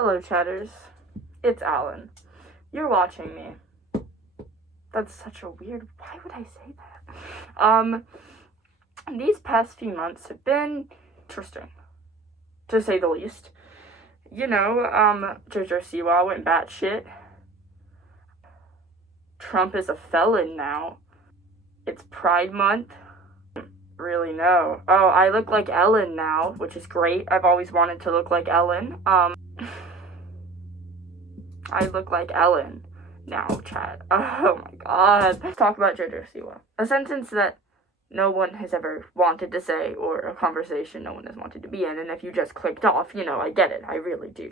Hello, chatters. It's Alan. You're watching me. That's such a weird... Why would I say that? These past few months have been interesting, to say the least. You know, Jojo Siwa went batshit. Trump is a felon now. It's Pride Month. Really, no. Oh, I look like Ellen now, which is great. I've always wanted to look like Ellen. I look like Ellen now, chat. Oh my god. Let's talk about Jojo Siwa. A sentence that no one has ever wanted to say, or a conversation no one has wanted to be in, and if you just clicked off, you know, I get it. I really do.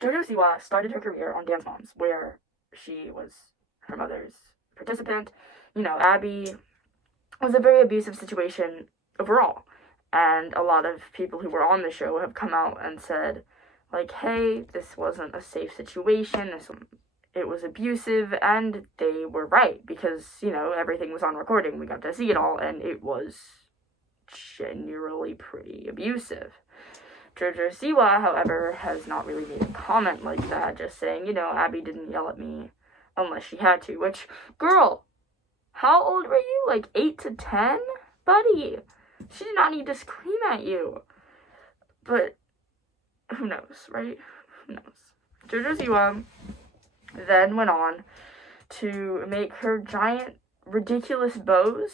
Jojo Siwa started her career on Dance Moms, where she was her mother's participant. You know, Abby was a very abusive situation overall, and a lot of people who were on the show have come out and said, like, hey, this wasn't a safe situation, it was abusive, and they were right, because, you know, everything was on recording, we got to see it all, and it was generally pretty abusive. Jojo Siwa, however, has not really made a comment like that, just saying, you know, Abby didn't yell at me unless she had to, which, girl, how old were you? Like 8 to 10? Buddy, she did not need to scream at you. But who knows, right? Who knows? Jojo Siwa then went on to make her giant, ridiculous bows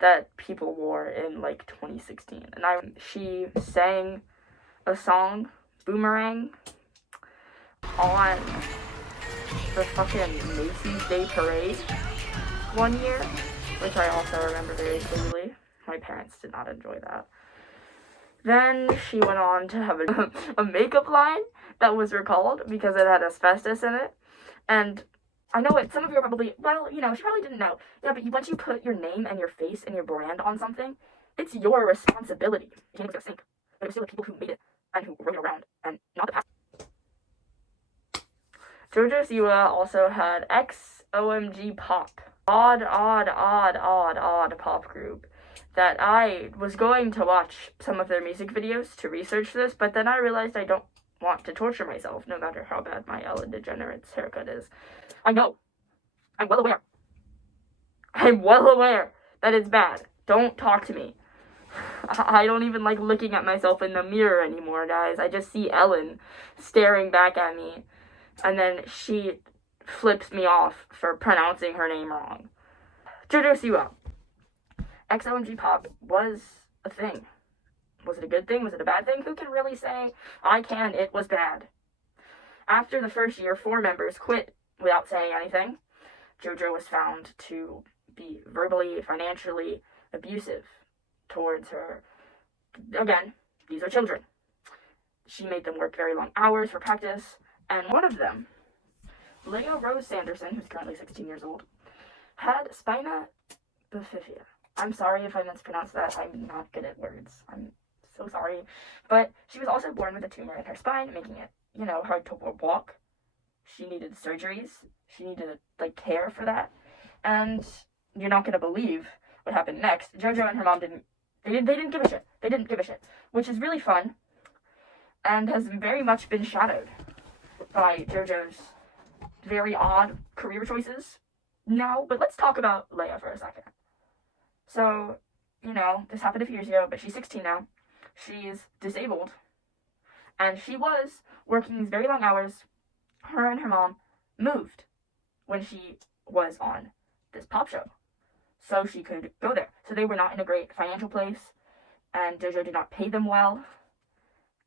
that people wore in like 2016. And she sang a song, Boomerang, on the fucking Macy's Day Parade one year, which I also remember very clearly. My parents did not enjoy that. Then she went on to have a makeup line that was recalled because it had asbestos in it. And I know some of you are probably, well, you know, she probably didn't know. Yeah, but once you put your name and your face and your brand on something, it's your responsibility. You can't even sink. But it was still the people who made it and who wrote it around, and not the past. Jojo Siwa also had XOMG Pop. Odd pop group that I was going to watch some of their music videos to research this, but then I realized I don't want to torture myself, no matter how bad my Ellen DeGeneres haircut is. I know. I'm well aware. I'm well aware that it's bad. Don't talk to me. I don't even like looking at myself in the mirror anymore, guys. I just see Ellen staring back at me, and then she flips me off for pronouncing her name wrong. Jojo Siwa. XOMG Pop was a thing. Was it a good thing? Was it a bad thing? Who can really say? I can. It was bad. After the first year, 4 members quit without saying anything. Jojo was found to be verbally, financially abusive towards her. Again, these are children. She made them work very long hours for practice, and one of them, Leah Rose Sanderson, who's currently 16 years old, had spina bifida. I'm sorry if I mispronounced that. I'm not good at words. I'm so sorry. But she was also born with a tumor in her spine, making it, you know, hard to walk. She needed surgeries. She needed, like, care for that. And you're not going to believe what happened next. Jojo and her mom didn't give a shit. They didn't give a shit. Which is really fun and has very much been shadowed by Jojo's very odd career choices now. But let's talk about Leia for a second. So, you know, this happened a few years ago, but she's 16 now. She's disabled. And she was working these very long hours. Her and her mom moved when she was on this pop show, so she could go there. So they were not in a great financial place, and Jojo did not pay them well,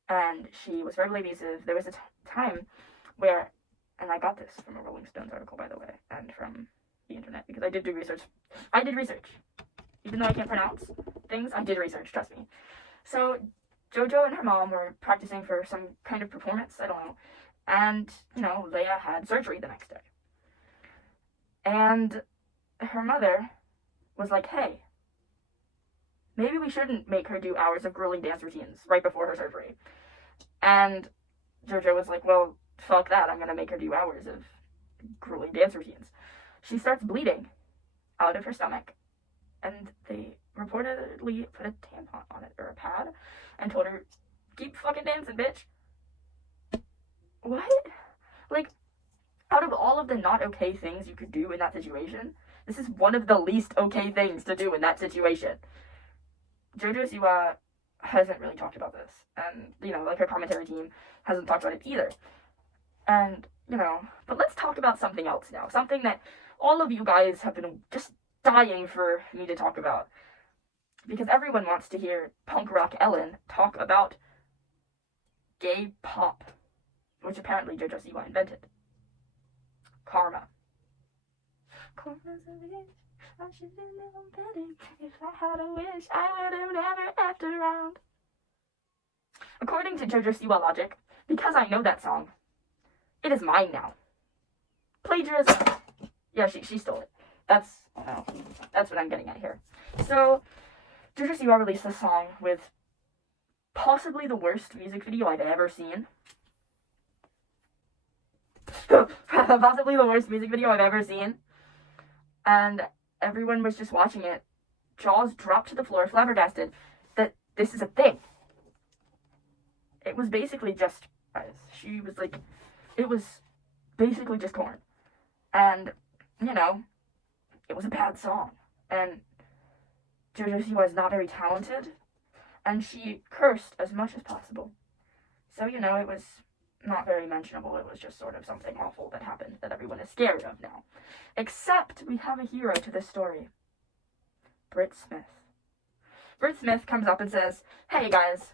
and she was verbally abusive. There was a time where, and I got this from a Rolling Stones article, by the way, and from the internet, because I did do research. I did research. Even though I can't pronounce things, I did research, trust me. So Jojo and her mom were practicing for some kind of performance, I don't know, and, you know, Leia had surgery the next day. And her mother was like, hey, maybe we shouldn't make her do hours of grueling dance routines right before her surgery. And Jojo was like, well, fuck that, I'm gonna make her do hours of grueling dance routines. She starts bleeding out of her stomach, and they reportedly put a tampon on it, or a pad, and told her, keep fucking dancing, bitch. what? Like, out of all of the not okay things you could do in that situation, this is one of the least okay things to do in that situation. Jojo Siwa hasn't really talked about this, and, like, her commentary team hasn't talked about it either. And, but let's talk about something else now. Something that all of you guys have been just dying for me to talk about. Because everyone wants to hear punk rock Ellen talk about gay pop, which apparently Jojo Siwa invented. Karma. Karma's a bitch. I should have known better. If I had a wish, I would have never effed around. According to Jojo Siwa logic, because I know that song, it is mine now. Plagiarism. Yeah, she stole it. That's what I'm getting at here. So, Jojo Siwa released this song with possibly the worst music video I've ever seen. Possibly the worst music video I've ever seen. And everyone was just watching it, jaws dropped to the floor, flabbergasted that this is a thing. It was basically just, she was like, it was basically just corn. And, it was a bad song. And Jojo Siwa is not very talented, and she cursed as much as possible. So, it was not very mentionable. It was just sort of something awful that happened that everyone is scared of now. Except we have a hero to this story. Britt Smith. Britt Smith comes up and says, hey guys,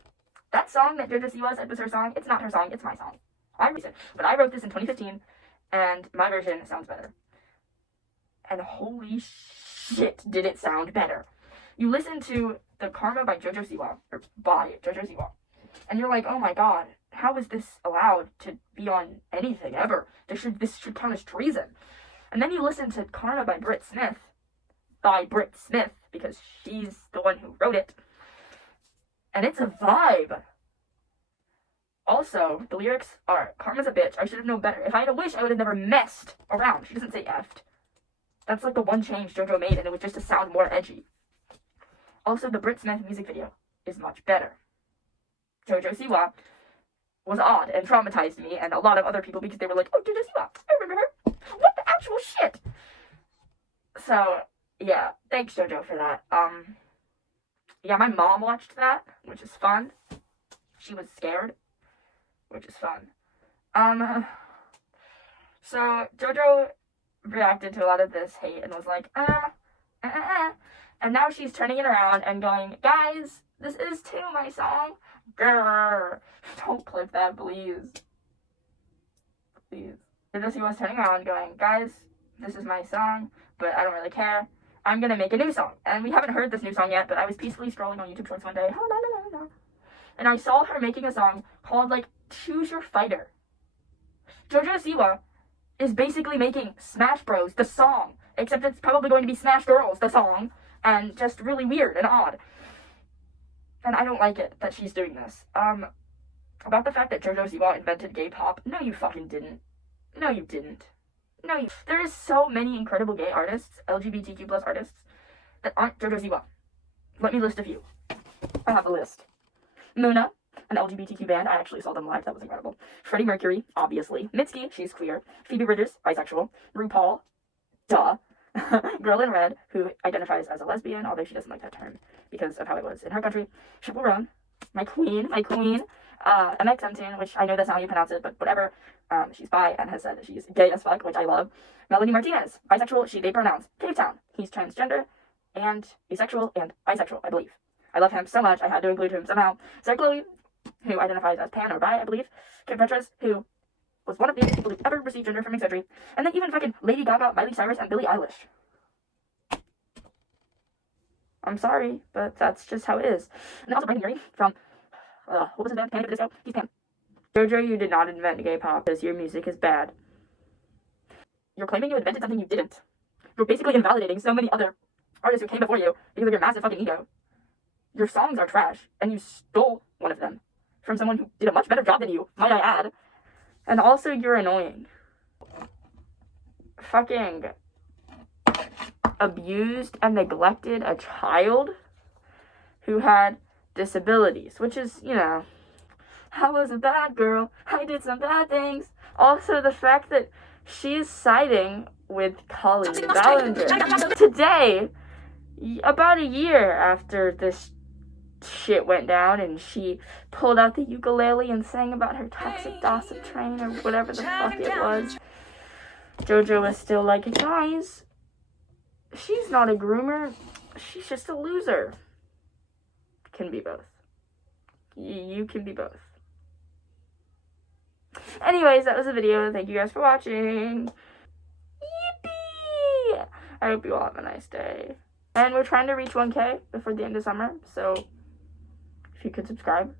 that song that Jojo Siwa said was her song, it's not her song, it's my song. But I wrote this in 2015, and my version sounds better. And holy shit, did it sound better. You listen to the Karma by Jojo Siwa, and you're like, oh my god, how is this allowed to be on anything ever? This should count as treason. And then you listen to Karma by Britt Smith, because she's the one who wrote it, and it's a vibe. Also, the lyrics are, Karma's a bitch, I should have known better. If I had a wish, I would have never messed around. She doesn't say effed. That's like the one change Jojo made, and it was just to sound more edgy. Also, the Britt Smith music video is much better. Jojo Siwa was odd and traumatized me and a lot of other people because they were like, oh, Jojo Siwa, I remember her. What the actual shit? So, yeah, thanks Jojo for that. Yeah, my mom watched that, which is fun. She was scared, which is fun. So Jojo reacted to a lot of this hate and was like, and now she's turning it around and going, guys, this is too my song. Grrr. Don't clip that, please. Please. Jojo was turning around going, guys, this is my song, but I don't really care. I'm gonna make a new song. And we haven't heard this new song yet, but I was peacefully scrolling on YouTube Shorts one day, and I saw her making a song called, like, Choose Your Fighter. Jojo Siwa is basically making Smash Bros. The song, except it's probably going to be Smash Girls, the song, and just really weird and odd. And I don't like it that she's doing this. About the fact that Jojo Siwa invented gay pop, no you fucking didn't. No you didn't. There is so many incredible gay artists, LGBTQ plus artists, that aren't Jojo Siwa. Let me list a few. I have a list. Muna, an LGBTQ band. I actually saw them live. That was incredible. Freddie Mercury, obviously. Mitski, she's queer. Phoebe Bridgers, bisexual. RuPaul, duh. Girl in Red, who identifies as a lesbian, although she doesn't like that term because of how it was in her country. Triple Run, my queen. MXMTune, which I know that's not how you pronounce it, but whatever. She's bi and has said that she's gay as fuck, which I love. Melanie Martinez, bisexual, she, they pronouns. Cave Town, he's transgender and asexual and bisexual, I believe. I love him so much, I had to include him somehow. Sarah Chloe, who identifies as pan or bi, I believe. Kim Petras, who was one of the only people to ever receive gender affirming surgery. And then even fucking Lady Gaga, Miley Cyrus, and Billie Eilish. I'm sorry, but that's just how it is. And then also Brandon Urie from, what was his band? Panic at the Disco? He's Pam. Jojo, you did not invent gay pop because your music is bad. You're claiming you invented something you didn't. You're basically invalidating so many other artists who came before you because of your massive fucking ego. Your songs are trash, and you stole one of them from someone who did a much better job than you, might I add. And also, you're annoying. Fucking abused and neglected a child who had disabilities, which is, I was a bad girl. I did some bad things. Also, the fact that she's siding with Colleen Ballinger today, about a year after this shit went down, and she pulled out the ukulele and sang about her toxic gossip train or whatever the fuck it was. Jojo was still like, guys, she's not a groomer. She's just a loser. Can be both. You can be both. Anyways, that was the video. Thank you guys for watching. Yippee! I hope you all have a nice day. And we're trying to reach 1K before the end of summer, so if you could subscribe.